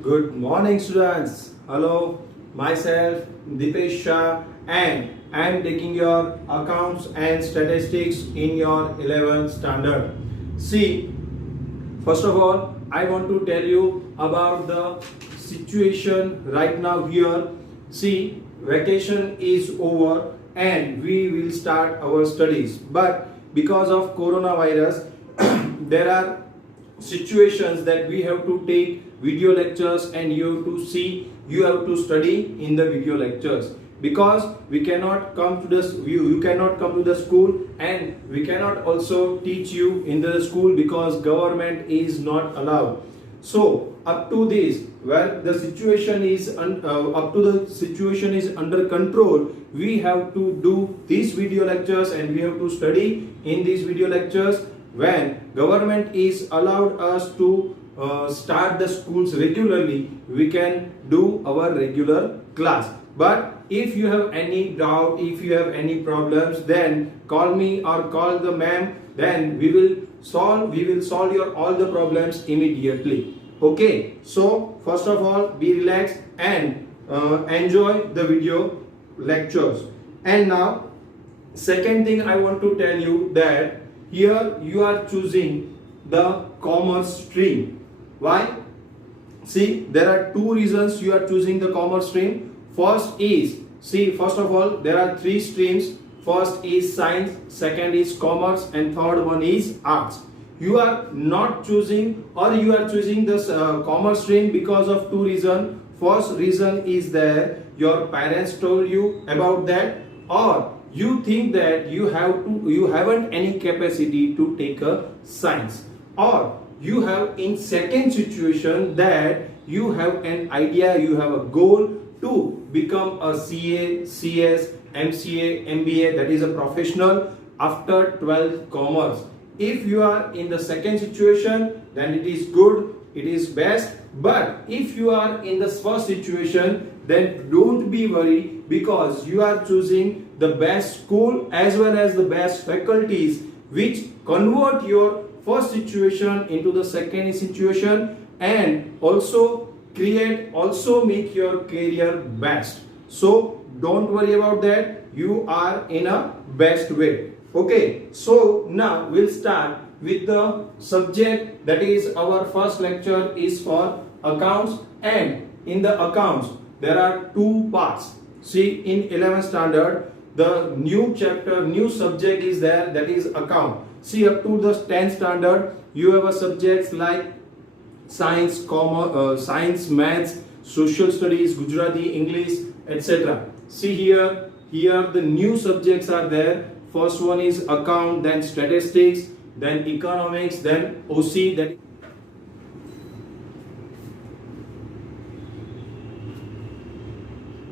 Good morning, students. Hello, myself Dipesh Shah, and I am taking your accounts and statistics in your 11th standard. See, first of all, I want to tell you about the situation right now here. See, vacation is over and we will start our studies. But because of coronavirus, there are situations that we have to take video lectures and you have to study in the video lectures, because we cannot come to this you cannot come to the school, and we cannot also teach you in the school because government is not allowed. So up to this, where the situation is up to the situation is under control, we have to do these video lectures and we have to study in these video lectures. When government is allowed us to start the schools regularly, we can do our regular class. But if you have any doubt, if you have any problems, then call me or call the ma'am, then we will solve your all the problems immediately. Okay, so first of all, be relaxed and enjoy the video lectures. And now, second thing I want to tell you, that here you are choosing the commerce stream. Why? See, there are two reasons you are choosing the commerce stream. First is, see, first of all, there are three streams. First is science, second is commerce, and third one is arts. You are not choosing, or you are choosing this commerce stream because of two reasons. First reason is that your parents told you about that, or you think that you haven't any capacity to take a science, or you have in second situation that you have an idea, you have a goal to become a CA, CS, MCA, MBA, that is a professional after 12th commerce. If you are in the second situation, then it is good, it is best. But if you are in the first situation, then don't be worried, because you are choosing the best school as well as the best faculties, which convert your first situation into the second situation, and also make your career best. So don't worry about that, you are in a best way. Okay, so now we'll start with the subject, that is our first lecture is for accounts, and in the accounts there are two parts. See, in 11th standard, the new chapter, new subject is there, that is account. See, up to the 10th standard, you have a subjects like science, science, maths, social studies, Gujarati, English, etc. See here the new subjects are there. First one is account, then statistics, then economics, then OC. That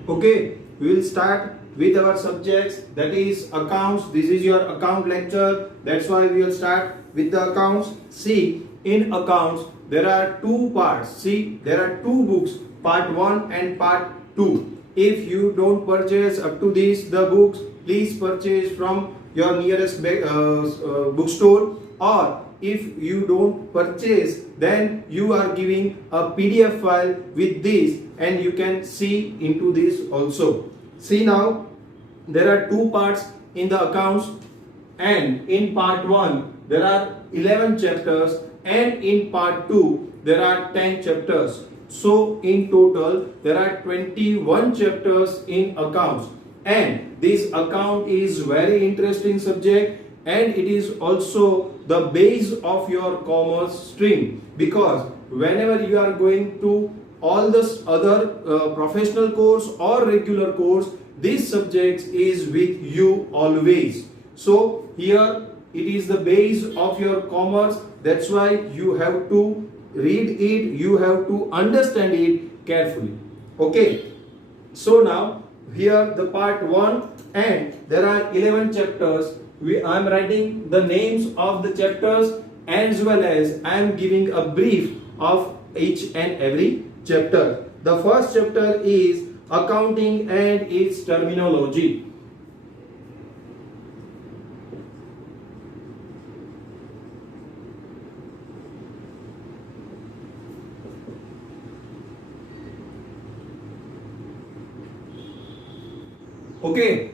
okay, we will start with our subjects, that is accounts. This is your account lecture, that's why we will start with the accounts. See, in accounts there are two parts. See, there are two books, part 1 and part 2. If you don't purchase up to this the books, please purchase from your nearest bookstore, or if you don't purchase, then you are giving a PDF file with this, and you can see into this also. See, now there are two parts in the accounts, and in part 1 there are 11 chapters, and in part 2 there are 10 chapters. So in total there are 21 chapters in accounts, and this account is very interesting subject, and it is also the base of your commerce stream, because whenever you are going to all this other professional course or regular course, this subject is with you always. So here it is the base of your commerce, that's why you have to read it, you have to understand it carefully. Okay, so now here the part 1, and there are 11 chapters. I am writing the names of the chapters, as well as I am giving a brief of each and every chapter. The first chapter is accounting and its terminology. Okay,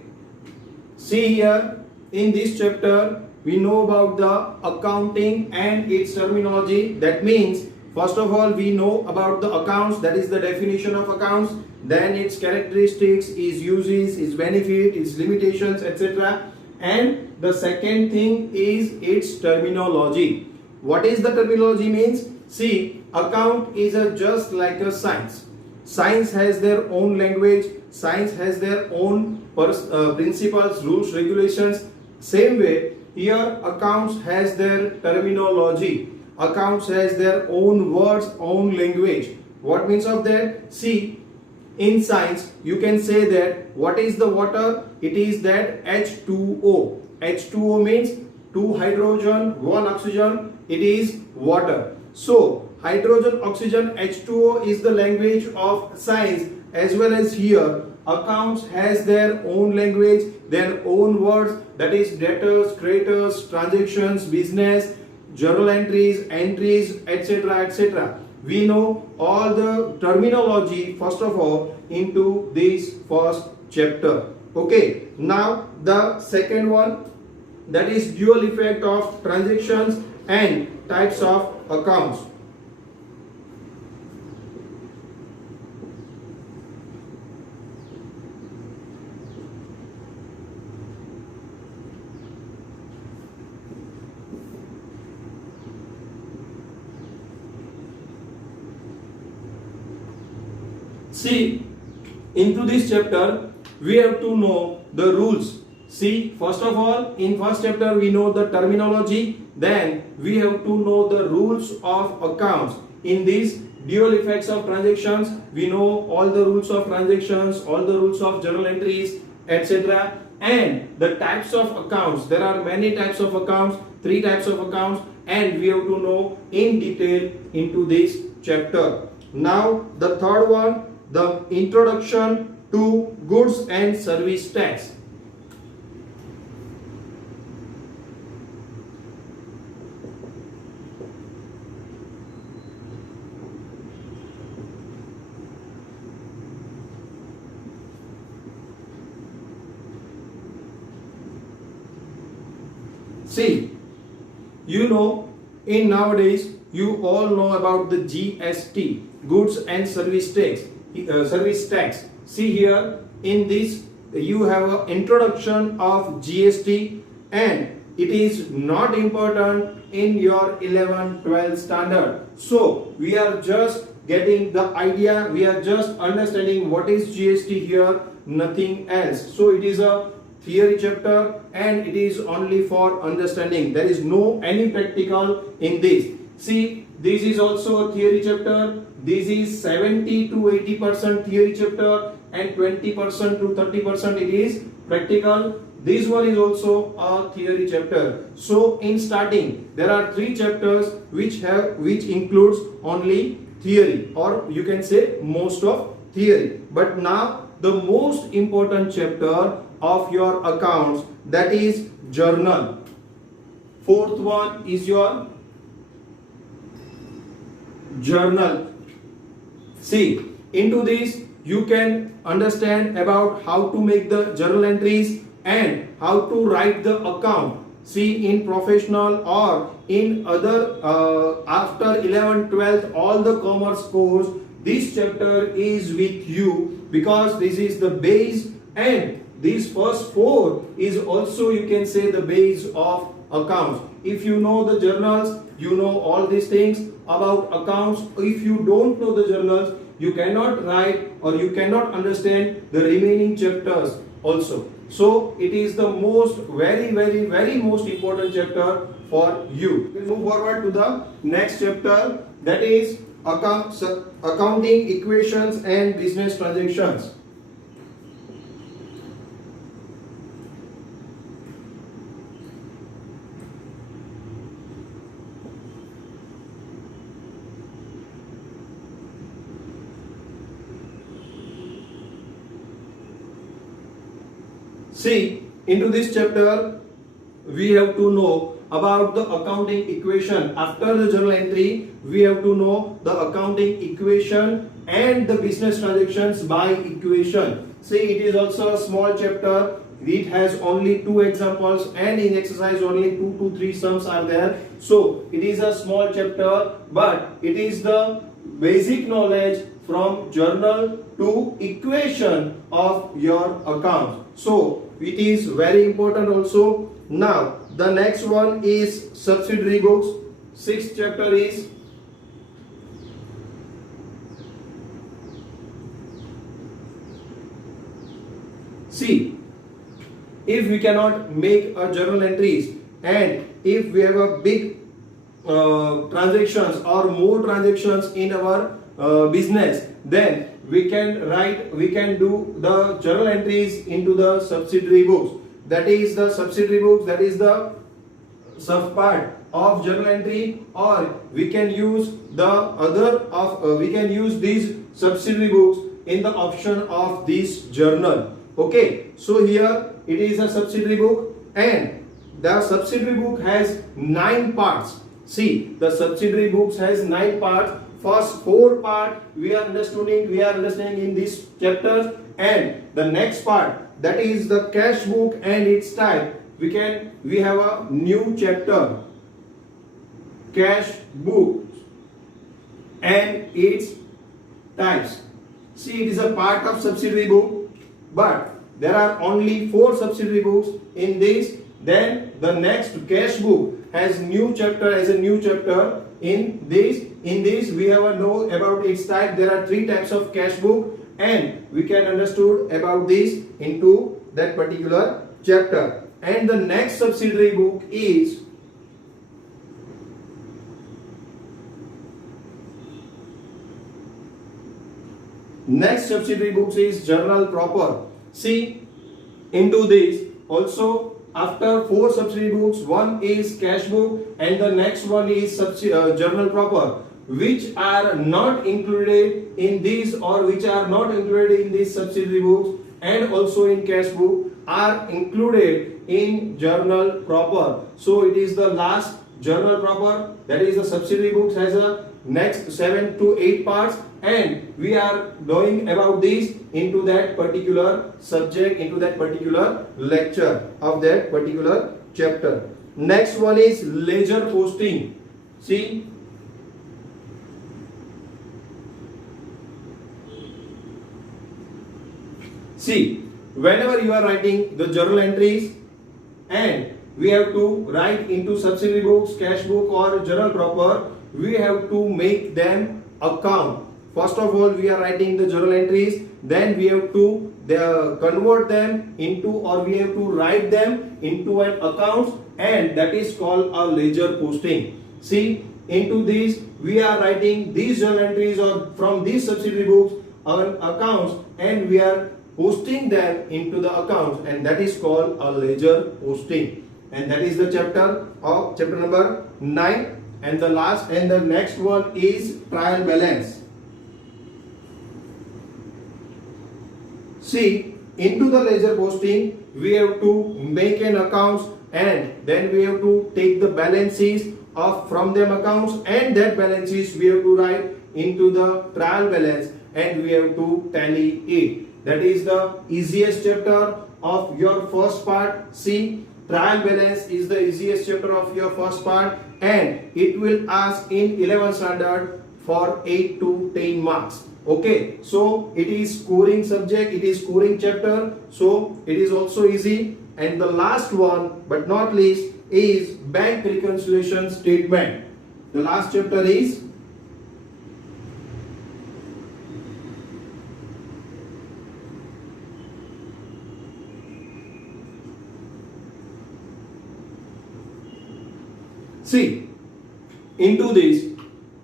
see here in this chapter we know about the accounting and its terminology. That means first of all we know about the accounts, that is the definition of accounts, then its characteristics, its uses, its benefit, its limitations, etc. And the second thing is its terminology. What is the terminology means? See, account is just like a science. Science has their own language, science has their own principles, rules, regulations. Same way, here accounts has their terminology. Accounts has their own words, own language. What means of that? See, in science, you can say that what is the water? It is that H2O. H2O means 2 hydrogen, 1 oxygen. It is water. So, hydrogen, oxygen, H2O is the language of science, as well as here accounts has their own language, their own words, that is debtors, creditors, transactions, business, journal entries, etc., etc. We know all the terminology first of all into this first chapter. Okay, now the second one, that is dual effect of transactions and types of accounts. See, into this chapter we have to know the rules. See, first of all, in first chapter we know the terminology, then we have to know the rules of accounts. In these dual effects of transactions, we know all the rules of transactions, all the rules of journal entries, etc. And the types of accounts, there are many types of accounts, 3 types of accounts, and we have to know in detail into this chapter. Now the third one, the introduction to goods and service tax. See, you know, in nowadays you all know about the GST, goods and service tax. See here in this you have an introduction of GST, and it is not important in your 11-12 standard. So we are just getting the idea, we are just understanding what is GST here, nothing else. So it is a theory chapter and it is only for understanding. There is no any practical in this. See, this is also a theory chapter. This is 70 to 80% theory chapter and 20% to 30% it is practical. This one is also a theory chapter. So in starting there are 3 chapters which includes only theory, or you can say most of theory. But now the most important chapter of your accounts, that is journal. Fourth one is your journal. See, into this you can understand about how to make the journal entries and how to write the account. See, in professional or in other after 11th 12th all the commerce course, this chapter is with you because this is the base, and these first 4 is also you can say the base of accounts. If you know the journals, you know all these things about accounts. If you don't know the journals, you cannot write or you cannot understand the remaining chapters also. So it is the most very most important chapter for you. We'll move forward to the next chapter, that is accounting equations and business transactions. See, into this chapter we have to know about the accounting equation. After the journal entry, we have to know the accounting equation and the business transactions by equation. See, it is also a small chapter. It has only 2 examples, and in exercise only 2 to 3 sums are there. So it is a small chapter, but it is the basic knowledge from journal to equation of your account. So it is very important also. Now the next one is subsidiary books. 6th chapter is see, if we cannot make a journal entries, and if we have a big transactions or more transactions in our business, then we can do the journal entries into the subsidiary books. That is the subsidiary books, that is the sub part of journal entry, or we can use the other of we can use these subsidiary books in the option of this journal. Okay, so here it is a subsidiary book, and the subsidiary book has 9 parts. See, the subsidiary books has 9 parts. First 4 part we are understanding in this chapter, and the next part, that is the cash book and its type. We have a new chapter, cash book and its types. See, it is a part of subsidiary book, but there are only 4 subsidiary books in this. Then the next cash book has new chapter as a new chapter. In this we have a know about its type. There are 3 types of cash book, and we can understood about this into that particular chapter. And the next subsidiary book is journal proper. See, into this also, after 4 subsidiary books, one is cash book and the next one is journal proper, which are not included in these, or which are not included in these subsidiary books and also in cash book, are included in journal proper. So it is the last journal proper, that is the subsidiary books has a next 7 to 8 parts, and we are knowing about this into that particular subject, into that particular lecture of that particular chapter. Next one is ledger posting. See, whenever you are writing the journal entries, and we have to write into subsidiary books, cash book or journal proper, we have to make them account. First of all, we are writing the journal entries, then we have to convert them into, or we have to write them into an account, and that is called a ledger posting. See, into this we are writing these journal entries or from these subsidiary books on accounts, and we are posting them into the accounts, and that is called a ledger posting. And that is the chapter number 9. And the next one is trial balance. See, into the ledger posting we have to make an accounts, and then we have to take the balances from them accounts, and that balances we have to write into the trial balance, and we have to tally it. That is the easiest chapter of your first part. See, trial balance is the easiest chapter of your first part, and it will ask in 11th standard for 8 to 10 marks. Okay, so it is scoring subject, it is scoring chapter, so it is also easy. And the last one but not least is bank reconciliation statement. The last chapter is see, into this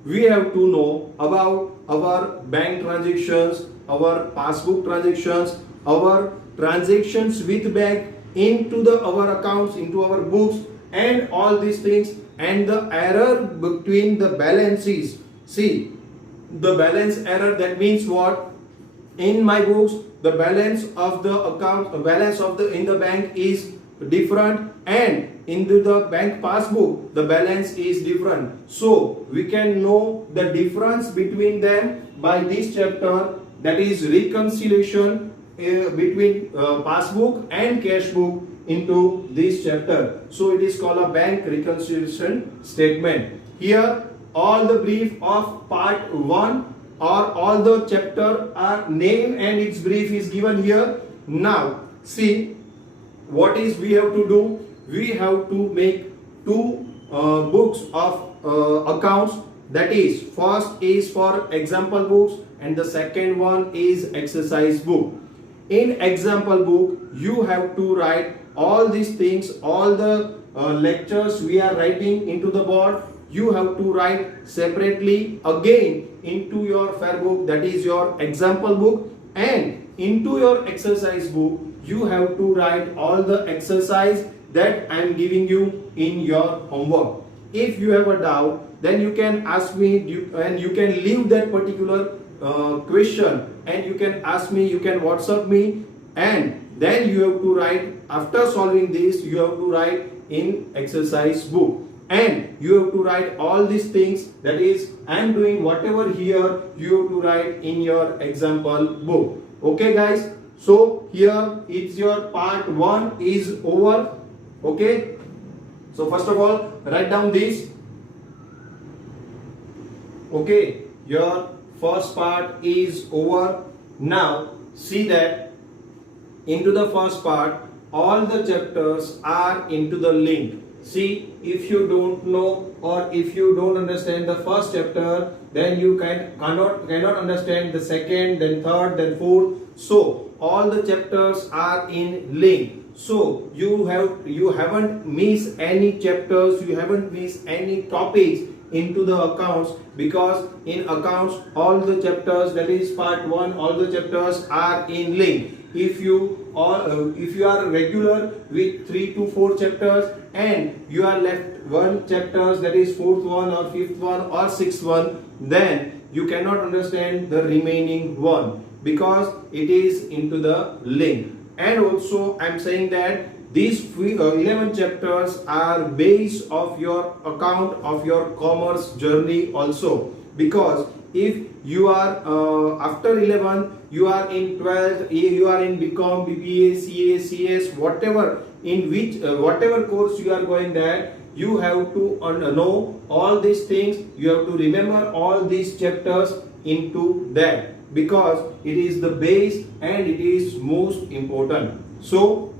we have to know about our bank transactions, our passbook transactions, our transactions with bank into our accounts, into our books, and all these things, and the error between the balances. See, the balance error, that means what? In my books, the balance of the account, in the bank is different, and into the bank passbook the balance is different. So we can know the difference between them by this chapter, that is reconciliation between passbook and cash book into this chapter. So it is called a bank reconciliation statement. Here all the brief of part 1 or all the chapter are name and its brief is given here. Now see what is we have to do. We have to make two books of accounts, that is first is for example books and the second one is exercise book. In example book you have to write all these things, all the lectures we are writing into the board, you have to write separately again into your fair book, that is your example book, and into your exercise book you have to write all the exercise that I am giving you in your homework. If you have a doubt, then you can ask me and you can leave that particular question and you can ask me, you can WhatsApp me, and then you have to write, after solving this you have to write in exercise book, and you have to write all these things, that is I am doing whatever here you have to write in your example book. Okay guys, so here it's your part 1 is over. Okay, so first of all write down this. Okay, your first part is over. Now see that into the first part all the chapters are into the link. See, if you don't know or if you don't understand the first chapter, then you cannot understand the second, then third, then fourth. So all the chapters are in link. So you haven't missed any chapters, you haven't missed any topics into the accounts, because in accounts all the chapters, that is part 1, all the chapters are in link. If you are regular with 3 to 4 chapters and you are left one chapters, that is 4th one or 5th one or 6th one, then you cannot understand the remaining one because it is into the link. And also I am saying that these 11 chapters are base of your account of your commerce journey also, because if you are after 11 you are in 12th, you are in BCom, BBA, CA, CS, whatever, in which whatever course you are going there, you have to know all these things, you have to remember all these chapters into that, because it is the base and it is most important. So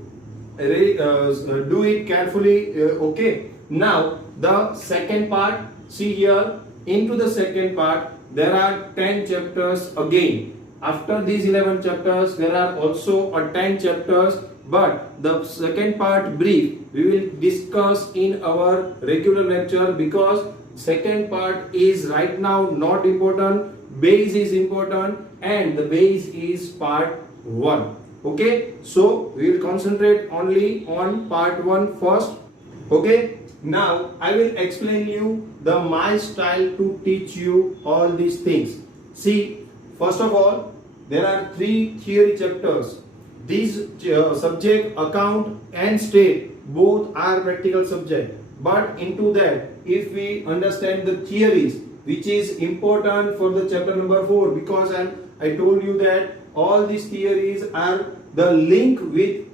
do it carefully. Okay, now the second part, see here into the second part there are 10 chapters again. After these 11 chapters there are also 10 chapters, but the second part brief we will discuss in our regular lecture, because second part is right now not important, base is important, and the base is part 1. Okay, so we will concentrate only on part 1 first. Okay, now I will explain you the my style to teach you all these things. See, first of all there are 3 theory chapters. These subject account and state both are practical subject, but into that if we understand the theories, which is important for the chapter number 4, because I told you that all these theories are the link with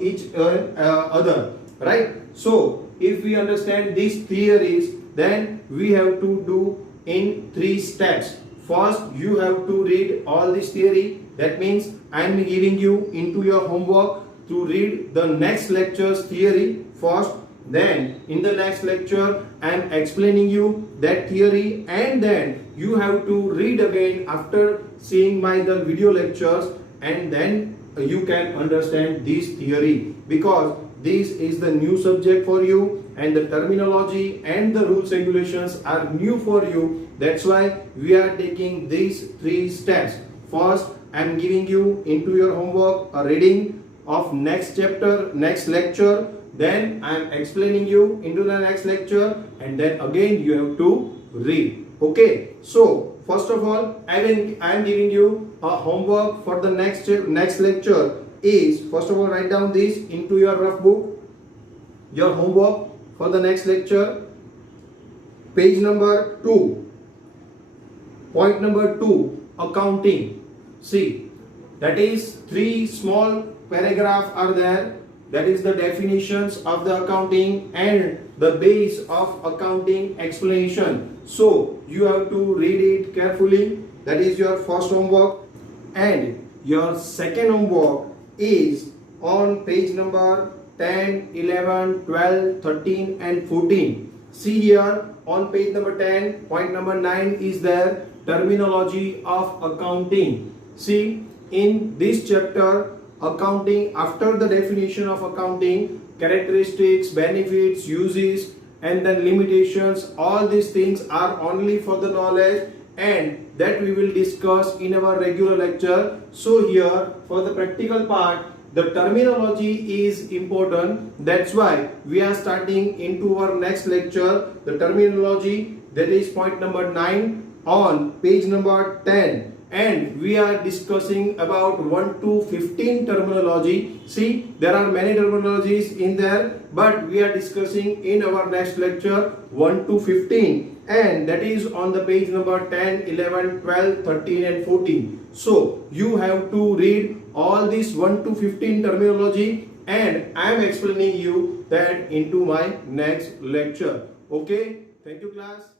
each other, right? So if we understand these theories, then we have to do in 3 steps. First you have to read all this theory, that means I am giving you into your homework to read the next lecture's theory first, then in the next lecture I am explaining you that theory, and then you have to read again after seeing my the video lectures, and then you can understand this theory, because this is the new subject for you and the terminology and the rules regulations are new for you. That's why we are taking these 3 steps. First I am giving you into your homework a reading of next chapter, next lecture, then I am explaining you into the next lecture, and then again you have to read. Okay, so first of all I am giving you a homework for the next lecture is, first of all write down this into your rough book. your homework for the next lecture. Page number 2. Point number 2, accounting. See, that is 3 small paragraphs are there. That is the definitions of the accounting and the base of accounting explanation. So you have to read it carefully. That is your first homework. And your second homework is on page number 10, 11, 12, 13 and 14. See here on page number 10, point number 9 is there, terminology of accounting. See, in this chapter, accounting, after the definition of accounting, characteristics, benefits, uses and then limitations, all these things are only for the knowledge and that we will discuss in our regular lecture. So here for the practical part, the terminology is important. That's why we are starting into our next lecture. The terminology, that is point number 9 on page number 10. And we are discussing about 1 to 15 terminology. See, there are many terminologies in there, but we are discussing in our next lecture 1 to 15. And that is on the page number 10, 11, 12, 13 and 14. So you have to read all these 1 to 15 terminology and I am explaining you that into my next lecture. Okay, thank you class.